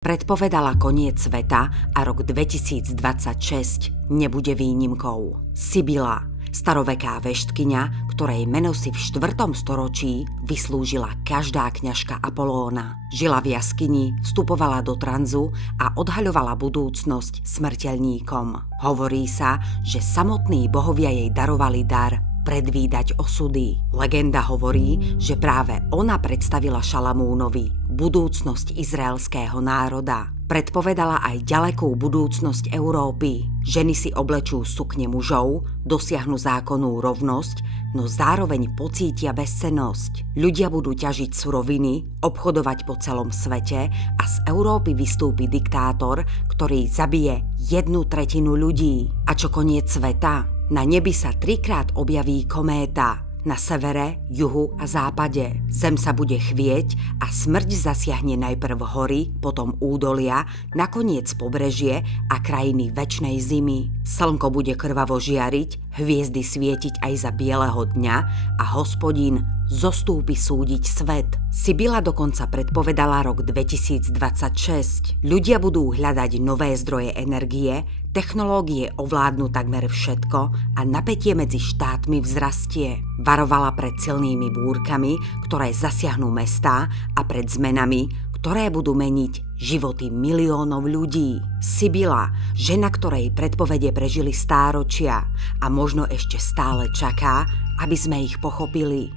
Predpovedala koniec sveta a rok 2026 nebude výnimkou. Sibila, staroveká veštkyňa, ktorej meno si v 4. storočí vyslúžila každá kňažka Apolóna. Žila v jaskyni, vstupovala do tranzu a odhaľovala budúcnosť smrteľníkom. Hovorí sa, že samotní bohovia jej darovali dar predvídať osudy. Legenda hovorí, že práve ona predstavila Šalamúnovi budúcnosť izraelského národa. Predpovedala aj ďalekú budúcnosť Európy. Ženy si oblečú sukne mužov, dosiahnu zákonnú rovnosť, no zároveň pocítia bezcennosť. Ľudia budú ťažiť suroviny, obchodovať po celom svete a z Európy vystúpi diktátor, ktorý zabije 1/3 ľudí. A čo koniec sveta? Na nebi sa 3-krát objaví kométa. Na severe, juhu a západe. Zem sa bude chvieť a smrť zasiahne najprv hory, potom údolia, nakoniec pobrežie a krajiny večnej zimy. Slnko bude krvavo žiariť, hviezdy svietiť aj za bieleho dňa a Hospodín zostúpi súdiť svet. Sibila dokonca predpovedala rok 2026. Ľudia budú hľadať nové zdroje energie, technológie ovládnu takmer všetko a napätie medzi štátmi vzrastie. Varovala pred silnými búrkami, ktoré zasiahnu mestá a pred zmenami, ktoré budú meniť životy miliónov ľudí. Sibila, žena, ktorej predpovede prežili stáročia a možno ešte stále čaká, aby sme ich pochopili.